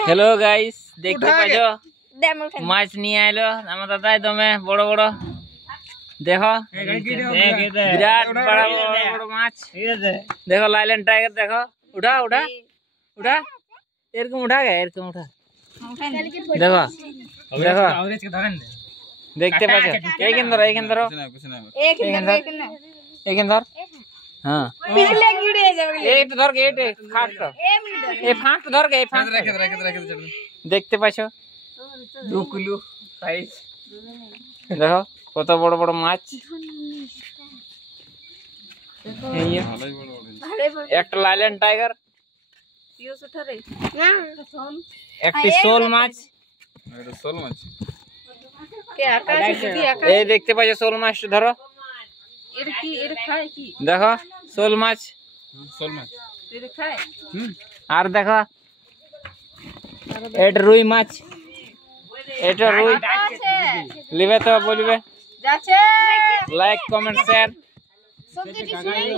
hello guys देखते पाजो माछ नहीं आइलो আমার দাদাই দমে বড় বড় देखो विराट बड़ा बड़ा माछ देखो लाइलन टाइगर देखो उठा उठा उठा এরকম उठा गया এরকম उठा देखो देखो देखते पाजो एक इंदर एक इंदर हां एक धर के एक खाट कर ए फांट धर के फांट देखते पाछो 2 किलो साइज देखो কত বড় বড় মাছ এই একটা লাইল্যান্ড টাইগার একটি শোল মাছ এটা শোল মাছ কে আকাশ যদি আকাশ এই দেখতে পাচ্ছ শোল মাছ ধরো এর কি এর খায় কি দেখো শোল মাছ এর খায় আর দেখো এটা রুই মাছ এটা রুই লিবে তো বলবে যাচ্ছে লাইক কমেন্ট শেয়ার সবজি কিছু নেই